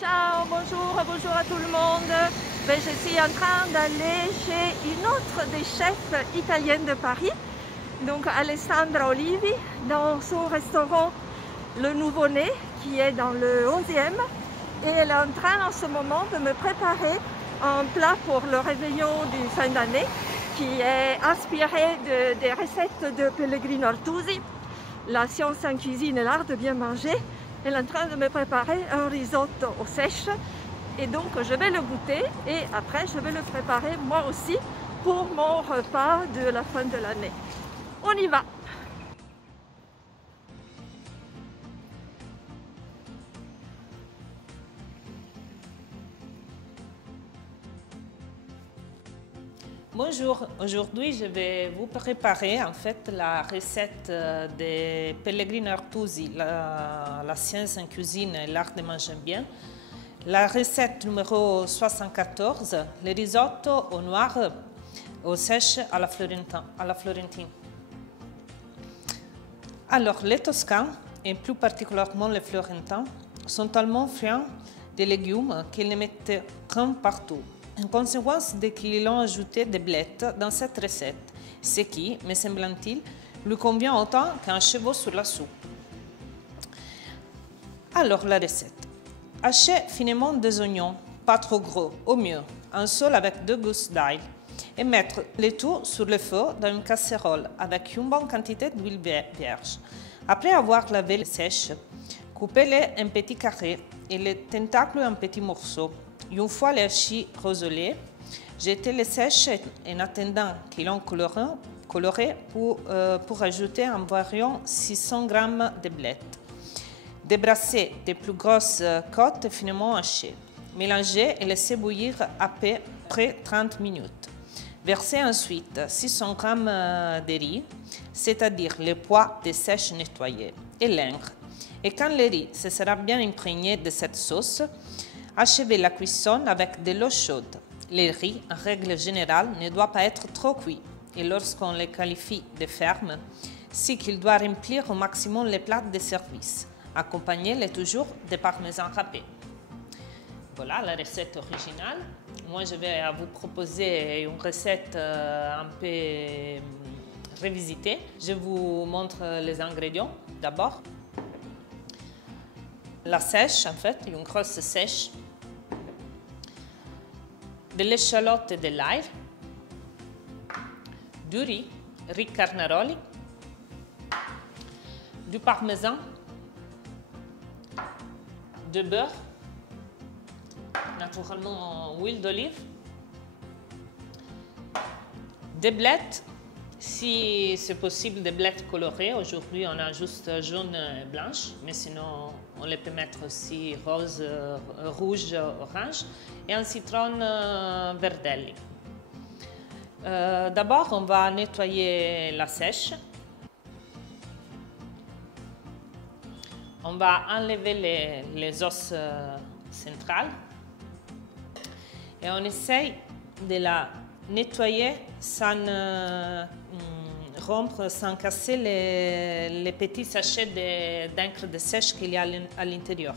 Ciao, bonjour à tout le monde. Je suis en train d'aller chez une autre des chefs italiennes de Paris, donc Alessandra Olivi, dans son restaurant Le Nouveau-Né, qui est dans le 11e. Et elle est en train en ce moment de me préparer un plat pour le réveillon du fin d'année, qui est inspiré des recettes de Pellegrino Artusi, la science en cuisine et l'art de bien manger. Elle est en train de me préparer un risotto aux sèches et donc je vais le goûter et après je vais le préparer moi aussi pour mon repas de la fin de l'année. On y va! Bonjour, aujourd'hui je vais vous préparer en fait la recette de Pellegrino Artusi, la science en cuisine et l'art de manger bien. La recette numéro 74, le risotto au noir aux sèches à la florentine. Alors les Toscans, et plus particulièrement les Florentins, sont tellement friands des légumes qu'ils les mettent partout. En conséquence de qu'ils ont ajouté des blettes dans cette recette, ce qui, me semble-t-il, lui convient autant qu'un cheveu sur la soupe. Alors la recette. Hachez finement des oignons, pas trop gros, au mieux, un seul avec 2 gousses d'ail, et mettre le tout sur le feu dans une casserole avec une bonne quantité d'huile vierge. Après avoir lavé les sèches, coupez-les en petits carrés et les tentacles en petits morceaux. Une fois les hachis rosolés, jetez les sèches en attendant qu'ils ont coloré pour ajouter environ 600 g de blettes. Débrassez des plus grosses côtes finement hachées. Mélangez et laissez bouillir à peu près 30 minutes. Versez ensuite 600 g de riz, c'est-à-dire le pois des sèches nettoyées, et l'ingre. Et quand le riz se sera bien imprégné de cette sauce, achevez la cuisson avec de l'eau chaude. Le riz, en règle générale, ne doit pas être trop cuit. Et lorsqu'on le qualifie de ferme, c'est qu'il doit remplir au maximum les plats de service. Accompagnez-le toujours de parmesan râpé. Voilà la recette originale. Moi, je vais vous proposer une recette un peu revisitée. Je vous montre les ingrédients d'abord. La sèche, en fait, une grosse sèche, de l'échalote et de l'ail, du riz carnaroli, du parmesan, du beurre, naturellement huile d'olive, des blettes, si c'est possible des blettes colorées. Aujourd'hui on a juste jaune et blanche, mais sinon on les peut mettre aussi rose, rouge, orange, et un citron verdelli. D'abord on va nettoyer la sèche. On va enlever les os centrales et on essaye de la nettoyer sans rompre, sans casser les petits sachets d'encre de sèche qu'il y a à l'intérieur.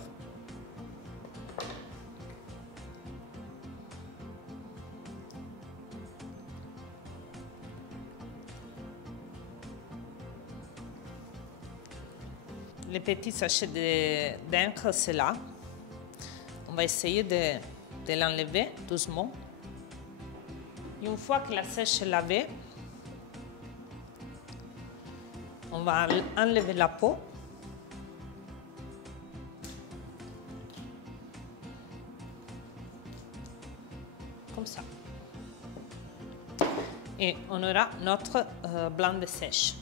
Les petits sachets d'encre, c'est là. On va essayer de l'enlever doucement. Une fois que la sèche est lavée, on va enlever la peau. Comme ça. Et on aura notre blanc de sèche.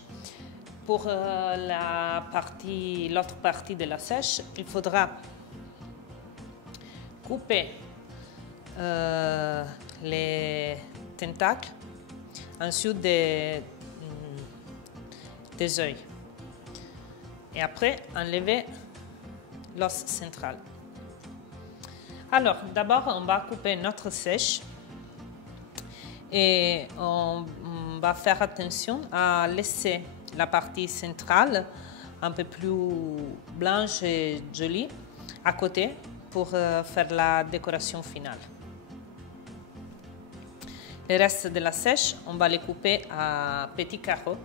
Pour l'autre partie de la sèche, il faudra couper les tentacles en dessous des yeux. Et après, enlever l'os central. Alors, d'abord, on va couper notre sèche et on va faire attention à laisser la partie centrale un peu plus blanche et jolie à côté pour faire la décoration finale. Le reste de la sèche, on va les couper à petits carreaux.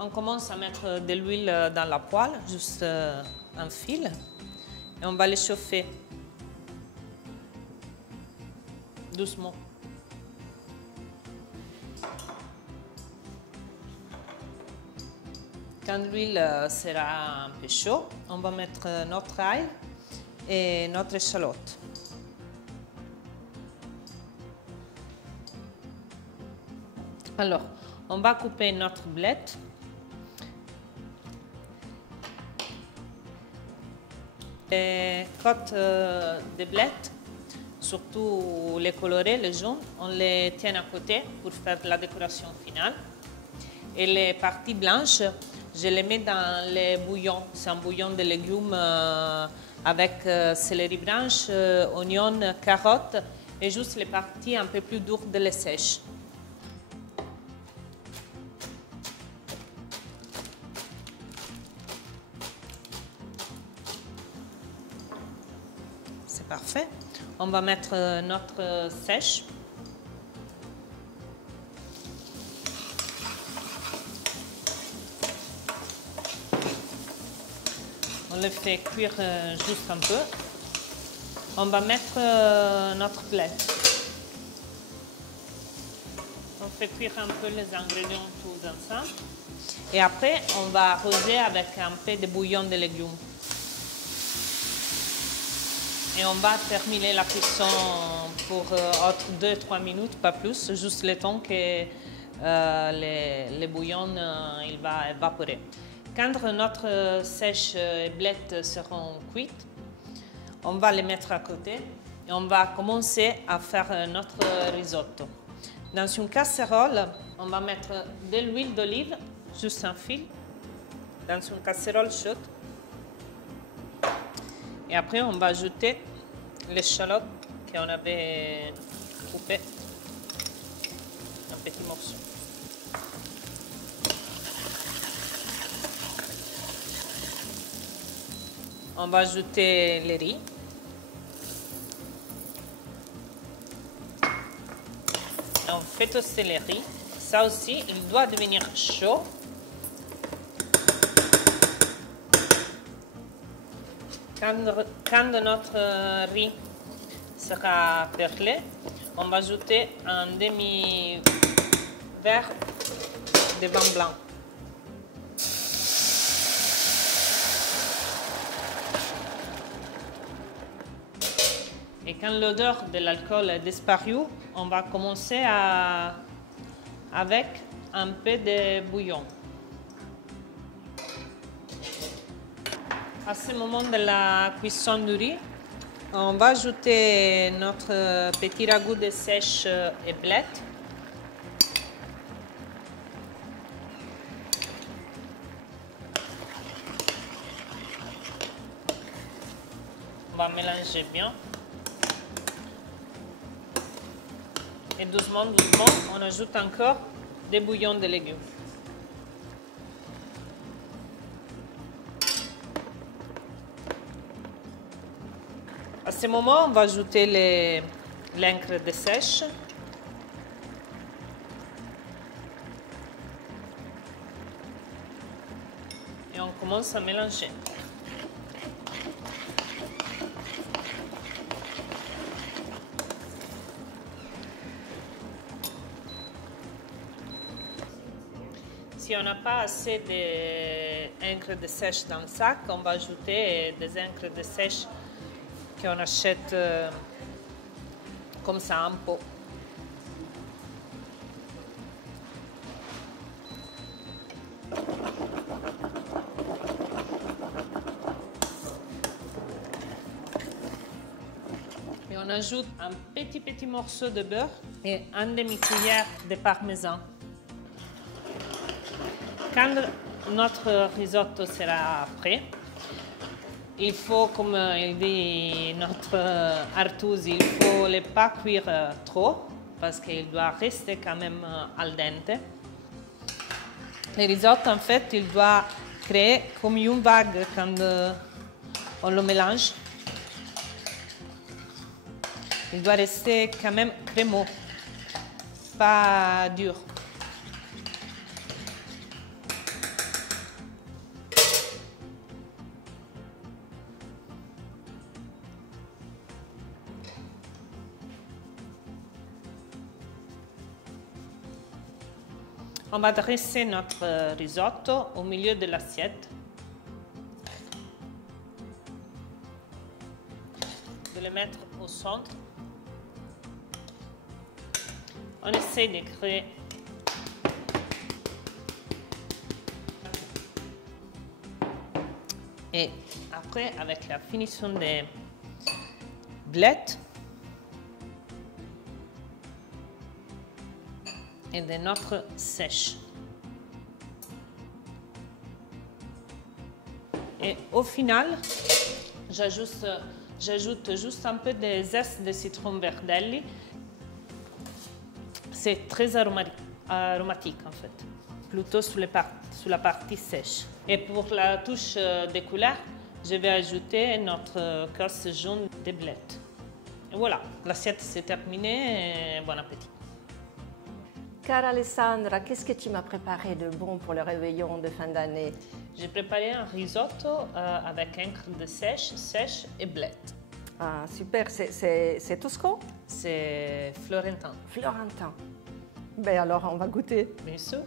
On commence à mettre de l'huile dans la poêle, juste un fil, et on va les chauffer doucement. Quand l'huile sera un peu chaude, on va mettre notre ail et notre échalote. Alors, on va couper notre blette. Les côtes de blettes, surtout les colorés, les jaunes, on les tient à côté pour faire la décoration finale. Et les parties blanches, je les mets dans les bouillons. C'est un bouillon de légumes avec céleri branche, oignons, carottes et juste les parties un peu plus dures de les sèches. C'est parfait. On va mettre notre sèche. On le fait cuire juste un peu. On va mettre notre blette. On fait cuire un peu les ingrédients tous ensemble. Et après, on va arroser avec un peu de bouillon de légumes. Et on va terminer la cuisson pour entre 2-3 minutes, pas plus, juste le temps que les bouillons il va évaporer. Quand notre sèche et blettes seront cuites, on va les mettre à côté et on va commencer à faire notre risotto. Dans une casserole, on va mettre de l'huile d'olive, juste un fil, dans une casserole chaude. Et après, on va ajouter l'échalote qu'on avait coupée en petits morceaux. On va ajouter le riz. On fait toaster le riz. Ça aussi, il doit devenir chaud. Quand notre riz sera perlé, on va ajouter un demi-verre de vin blanc. Et quand l'odeur de l'alcool est disparue, on va commencer avec un peu de bouillon. À ce moment de la cuisson du riz, on va ajouter notre petit ragoût de sèche et blettes. On va mélanger bien. Et doucement, doucement, on ajoute encore des bouillons de légumes. À ce moment, on va ajouter l'encre de sèche. Et on commence à mélanger. Si on n'a pas assez d'encre de sèche dans le sac, on va ajouter des encres de sèche qu'on achète comme ça en pot. Et on ajoute un petit morceau de beurre et une demi-cuillère de parmesan. Quand notre risotto sera prêt, Il faut, comme il dit notre Artusi, il ne faut les pas cuire trop parce qu'il doit rester quand même al dente. Le risotto, en fait, il doit créer comme une vague quand on le mélange. Il doit rester quand même crémeux, pas dur. On va dresser notre risotto au milieu de l'assiette. De le mettre au centre. On essaie de créer et après avec la finition des blettes et de notre sèche. Et au final, j'ajoute juste un peu des zestes de citron verdelli. C'est très aromatique en fait, plutôt sur la partie sèche. Et pour la touche de couleur, je vais ajouter notre écorce jaune de blettes. Et voilà, l'assiette c'est terminée et bon appétit. Cara Alessandra, qu'est-ce que tu m'as préparé de bon pour le réveillon de fin d'année? J'ai préparé un risotto avec un crème de sèche et blettes. Ah, super, c'est toscan? C'est florentin. Florentin. Ben alors, on va goûter. Bien sûr.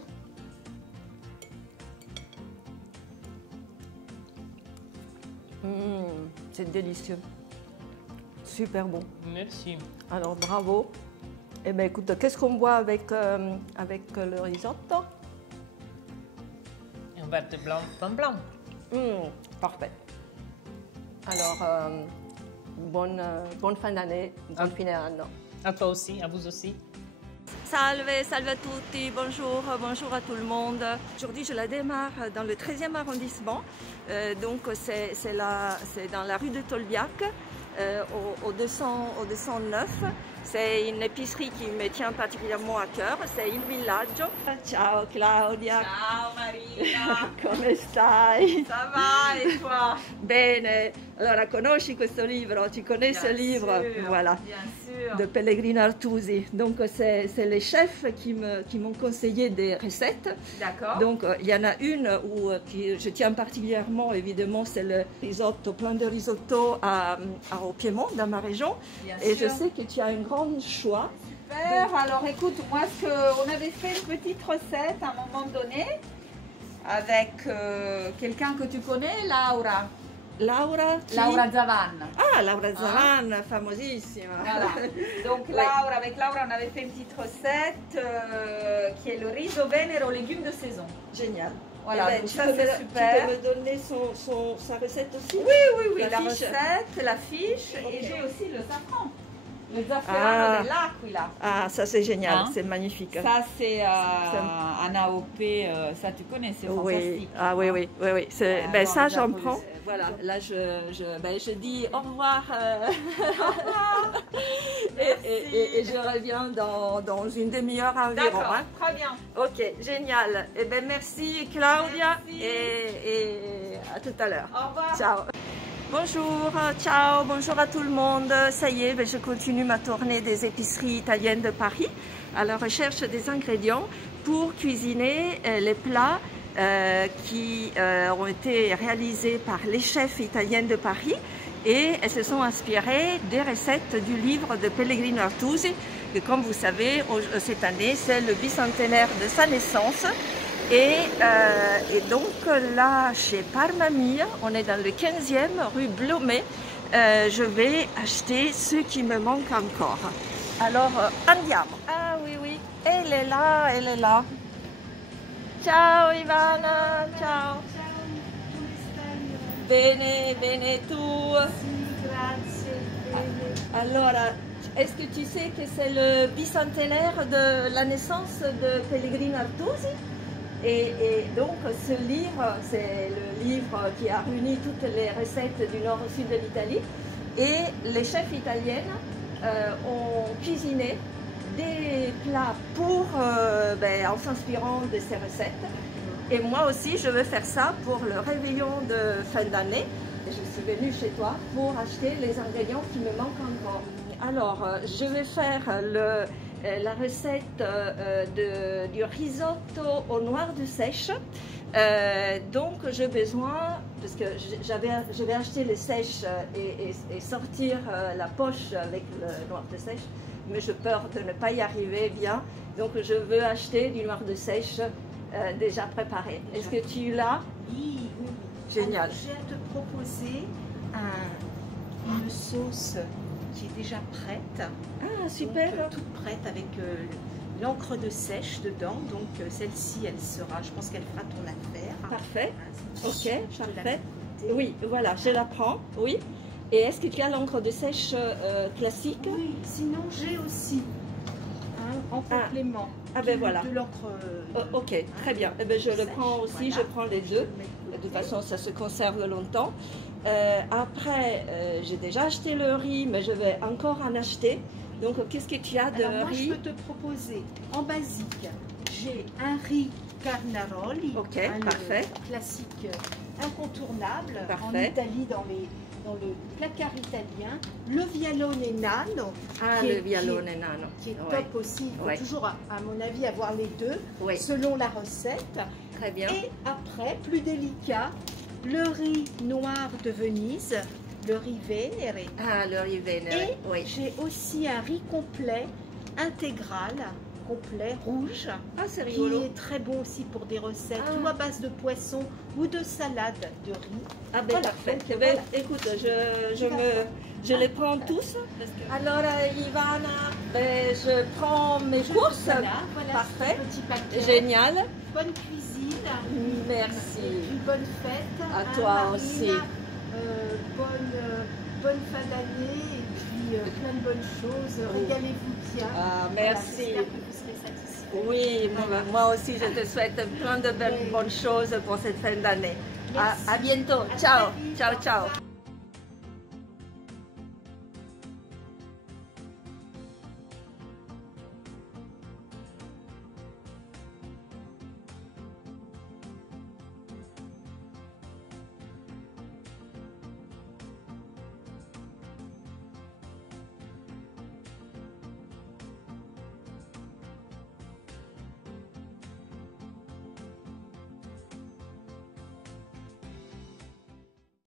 C'est délicieux. Super bon. Merci. Alors, bravo. Eh bien, écoute, qu'est-ce qu'on boit avec le risotto? Un verre de vin blanc. Parfait. Alors, bonne fin d'année, buon fine anno. À toi aussi, à vous aussi. Salve, salve a tutti, bonjour à tout le monde. Aujourd'hui, je la démarre dans le 13e arrondissement. Donc, c'est dans la rue de Tolbiac, au 209. C'est une épicerie qui me tient particolarment à cœur, c'est Il Villaggio. Ciao Claudia. Ciao Marina. Come stai? Ça va et toi? Bene. Allora, conosci questo libro? Tu connais ce livre? Sûr, Voilà. bien sûr. De Pellegrino Artusi. Donc, c'est les chefs qui m'ont conseillé des recettes. D'accord. Donc, il y en a une que je tiens particulièrement, évidemment, c'est le risotto, plein de risotto au Piémont, dans ma région. Bien Et sûr. je sais que tu as un grand choix. Super. Alors écoute, moi, on avait fait une petite recette à un moment donné avec quelqu'un que tu connais, Laura. Laura qui... Laura Zavan. Ah, Laura Zavan, famosissima. Voilà. Donc Laura, avec Laura, on avait fait une petite recette qui est le riso venero aux légumes de saison. Génial. Voilà, Eh ben, donc tu ça peux c'est tu super. peux me donner sa recette aussi? Oui, la fiche. recette, la fiche, Ok. et j'ai aussi le safran. Le zafferano dell'Aquila. Ah, ça c'est génial, Hein? c'est magnifique. Ça, c'est un AOP, ça tu connais, c'est Oui, fantastique. ah oui, oui, oui, oui. Ben, ça alors, j'en déjà, prends. Voilà, là je dis au revoir. Et je reviens dans une demi-heure environ. D'accord, Hein. très bien. Ok, génial. Eh ben merci Claudia. Merci. Et à tout à l'heure. Au revoir. Ciao. Bonjour, ciao, bonjour à tout le monde. Ça y est, je continue ma tournée des épiceries italiennes de Paris à la recherche des ingrédients pour cuisiner les plats qui ont été réalisés par les chefs italiens de Paris et elles se sont inspirées des recettes du livre de Pellegrino Artusi, que comme vous savez, cette année c'est le bicentenaire de sa naissance. Et donc là, chez Parma Mia, on est dans le 15e rue Blomet, je vais acheter ce qui me manque encore. Alors, andiamo. Ah oui, oui, elle est là, elle est là. Ciao Ivana, ciao. Bene, bene, tu? Grazie. Allora, est-ce que tu sais que c'est le bicentenaire de la naissance de Pellegrino Artusi? Et donc ce livre, c'est le livre qui a réuni toutes les recettes du nord au sud de l'Italie. Et les chefs italiennes ont cuisiné des plats pour, en s'inspirant de ces recettes. Et moi aussi, je veux faire ça pour le réveillon de fin d'année. Je suis venue chez toi pour acheter les ingrédients qui me manquent encore. Alors, je vais faire la recette du risotto aux noix de sèche. Donc, j'ai besoin, parce que je vais acheter les sèches et sortir la poche avec le noir de sèche, mais j'ai peur de ne pas y arriver bien. Donc, je veux acheter du noir de sèche déjà préparé. Est-ce que tu l'as? Oui, oui. Génial. Alors, j'ai à te proposer une sauce qui est déjà prête. Ah, super. Donc, toute prête avec l'encre de sèche dedans. Donc celle-ci, elle sera, je pense qu'elle fera ton affaire. Parfait. Hein, Ok, parfait. Oui, voilà, je la prends. Oui. Et est-ce que tu as l'encre de sèche classique? Oui, sinon j'ai aussi en complément. Ah ben voilà. De l'encre. Ok, très bien. Eh ben, je le prends aussi, voilà. je prends les deux. De toute façon, ça se conserve longtemps. Après, j'ai déjà acheté le riz, mais je vais encore en acheter. Donc, qu'est-ce que tu as de Alors, moi, riz? je peux te proposer en basique. J'ai un riz carnaroli, Ok, un parfait. Classique incontournable Parfait. en Italie, dans le placard italien. Le vialone nano. Ah, le vialone nano. Qui est Ouais. top aussi. Il faut Ouais. toujours, à mon avis, avoir les deux, Oui. selon la recette. Très bien. Et après, plus délicat, le riz noir de Venise, le riz Venere. Ah, le riz vénère. Et Oui. j'ai aussi un riz complet, intégral, complet, rouge, Ah, c'est qui rigolo. est très bon aussi pour des recettes Ah. ou à base de poisson ou de salade de riz. Ah ben Voilà, parfait. donc, Eh ben, voilà. écoute, je les prends tous. Alors Ivana, je prends mes courses. Voilà Parfait. ce petit paquet. Génial. Bonne cuisine. Merci. Une bonne fête. À hein, toi Marine. aussi. Bonne fin d'année et puis plein de bonnes choses. Régalez-vous bien. Ah, Voilà, merci. j'espère que vous serez satisfaits. Oui, moi aussi, je te souhaite plein de belles bonnes choses pour cette fin d'année. Merci. À bientôt. À Ciao. très vite. Ciao, Au ciao. revoir.